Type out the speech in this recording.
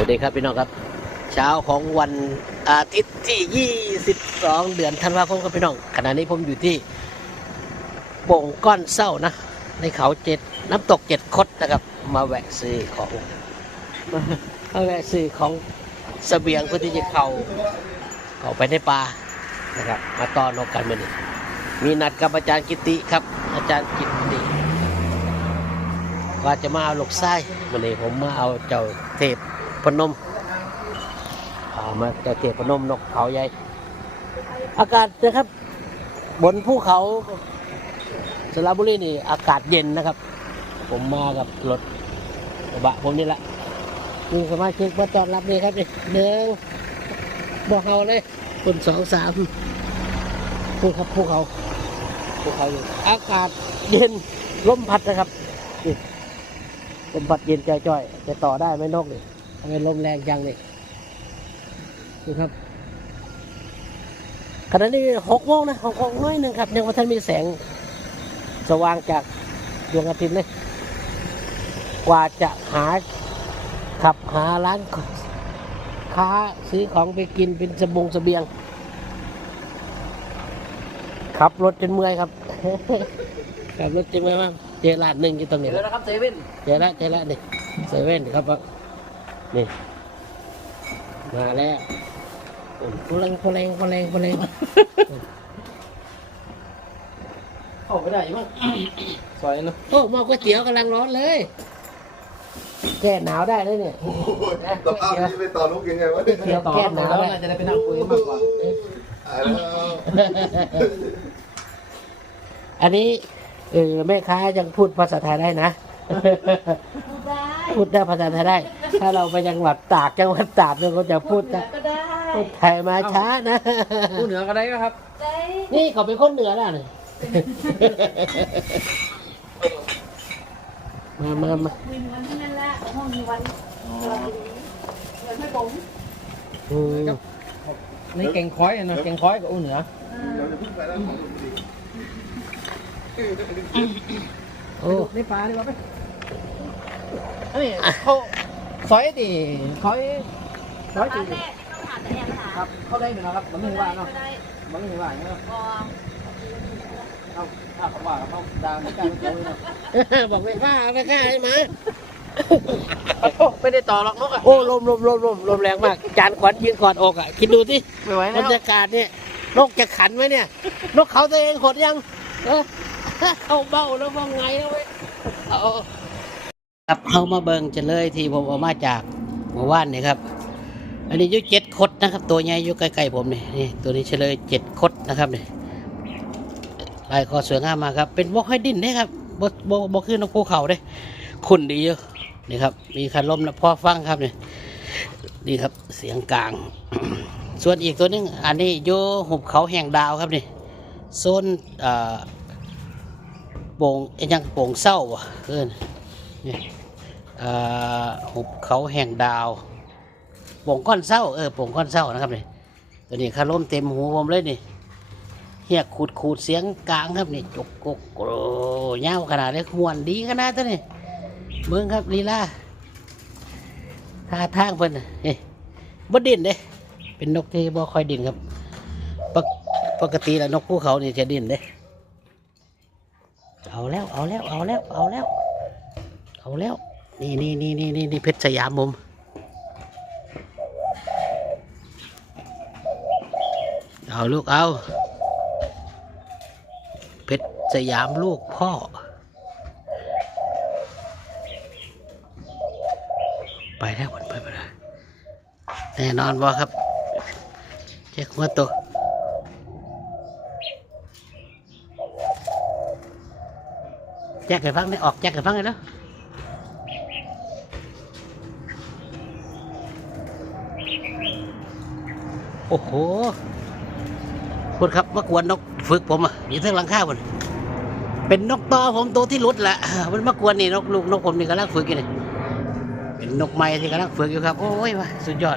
วัสดีครับพี่น้องครับ เช้าของวันอาทิตย์ที่ 22 เดือนธันวาคมครับพี่น้องขณะนี้ผมอยู่ที่โป่งก้อนเศร้านะ ในเขาเจ็ดน้ำตกเจ็ดคดนะครับ มาแวะซื้อของมาแวะซื้อของเสบียงเพื่อที่จะเขาเขาไปในป่านะครับมาต้อนนกกันมานี่มีนัดกับอาจารย์กิติครับ อาจารย์กิติว่าจะมาเอาลูกไส้วันนี้ผมมาเอาเจ้าเทพ พนมเอามาเจ้าเทพพนมนกเขาใหญ่ อากาศนะครับ บนภูเขาสระบุรีนี่ อากาศเย็นนะครับ ผมมากับรถกระบะผมนี่แหละมีสมาชิกมาต้อนรับนี่ครับนี่เดินบอกเขาเลยคนสองสามภูครับภูเขาภูเขาอยู่อากาศเย็นลมพัดนะครับลมพัดเย็นจ่อยจะต่อได้ไหมนกนี่ ทำไมลมแรงจังนี่ดูครับขณะนี้หกโมงนะหกโมงน้อยหนึ่งครับยังว่าท่านมีแสง สว่างจากดวงอาทิตย์เลย กว่าจะหาขับหาร้านค้าซื้อของไปกินเป็นสบงเสบียง ขับรถจนเมื่อยครับ ขับรถจนเมื่อยมากเจอร้านหนึ่งอยู่ตรงนี้เดี๋ยวนะครับเซเว่นเจอแล้วเจอแล้วนี่เซเว่นครับ นี่ มาแล้วพลังพลังพลังพลังออกไม่ได้มั้งซอยเนาะโอ้หม้อก๋วยเตี๋ยวกำลังร้อนเลย แก้หนาวได้เลยเนี่ยโอ้ยสภาพนี้ไปต่อลูกยังไงวะเนี่ยเดี๋ยวต่อแก้ครับหนาวแล้วได้น่าจะได้ไปนั่งคุยมากกว่าตายแล้วอันนี้เออแม่ค้ายังพูดภาษาไทยได้นะ พูดได้ภาษาไทยได้ ถ้าเราไปจังหวัดตากจังหวัดตากเนี่ยเขาจะพูดนะก็ได้พูดไทยมาช้านะ ผู้เหนือก็ได้ครับ ได้นี่เขาเป็นคนเหนือแล้วนี่ มามามาวินวันที่นั่นแหละห้องมีวันเราเงินไม่ผมอืมนี่เก่งค้อยนะเก่งค้อยกับอู้เหนือเราจะพึ่งไปแล้วของลูกดีโอ้นี่ปลาดีกว่าไป อันนี้เขาซอยดิซอยซอยตาดิแรกต้องหาแต่แอนหาครับเขาได้หนึ่งนะครับมันไม่ว่าเนาะได้มันไม่ว่าเนาะพอเอาถ้าเขาว่าเขาดาวไม่กล้าไม่กล้าเนาะบอกไม่กล้าไม่กล้าใช่ไหมไม่ได้ต่อหรอกนกอะโอ้ลมลมลมลมลมแรงมาก จานขวัญยืนกอดอกอะคิดดูสิไม่ไหวบแล้รวรยากาศเนี่ยนกจะขันไหมเนี่ย นกเขาตัวเองขดยัง เออเอาเบ้าแล้วว่าไงเอาไว้เอา ครับเขามาเบิงจะเลยที่ผมเอามาจากหมู่บ้านนี่ครับ อันนี้อยุเจ็ดคดนะครับ ตัวใหญ่อยู่ใกล้ๆผมนี่นี่ ตัวนี้เฉลยเจ็ดคดนะครับนี่ลายคอสวยงามมากครับ เป็นบกให้ดิ้นเด้ครับบกบกบกขึ้นภูเขาเด้ขุนดีเยอะนี่ครับ มีคันลมนะพ่อฟังครับนี่นี่ครับเสียงกลาง ส่วนอีกตัวนึงอันนี้อยู่หุบเขาแห่งดาวครับนี่โซนอ่อโป่งเอ้ยยังโป่งเศร้าอะเอิ้น นี่หุบเขาแห่งดาวป่งก้อนเศร้าเออป่งก้อนเศร้านะครับนี่ตัวนี้คาร่มเต็มหูผมเลยนี่เฮียขูดขูดเสียงกลางครับนี่จุกกุกโอ้ยาวขนาดนี้มวนดีขนาดนี้นี่เมืองครับลีลาท่าทางเพิ่นน่ะนี่บ่ดินเด้เป็นนกที่บ่ค่อยดินครับ ปกปกติแล้วนกภูเขานี่จะดินเด้เอาแล้วเอาแล้วเอาแล้วเอาแล้ว เอาแล้ว นี่นี่นี่นี่นี่นี่เพชรสยามมุมเอาลูกเอา เพชรสยามลูกพ่อ ไปแล้วมันไปไปแล้วแน่นอนบ่ครับเช็คหัวตัวแจกให้ฟังได้ออกแจกให้ฟังเลยเนาะ โอ้โหพูดครับว่ากวนนกฝึกผมอะอยู่ที่หลังข้าบนเป็นนกต่อผมตัวที่รุดแหละมันมากวนนี่นกลูกนกผมนี่กำลังฝึกอยู่นี่เป็นนกไม้ที่กำลังฝึกอยู่ครับ โอ้ยว่ะสุดยอด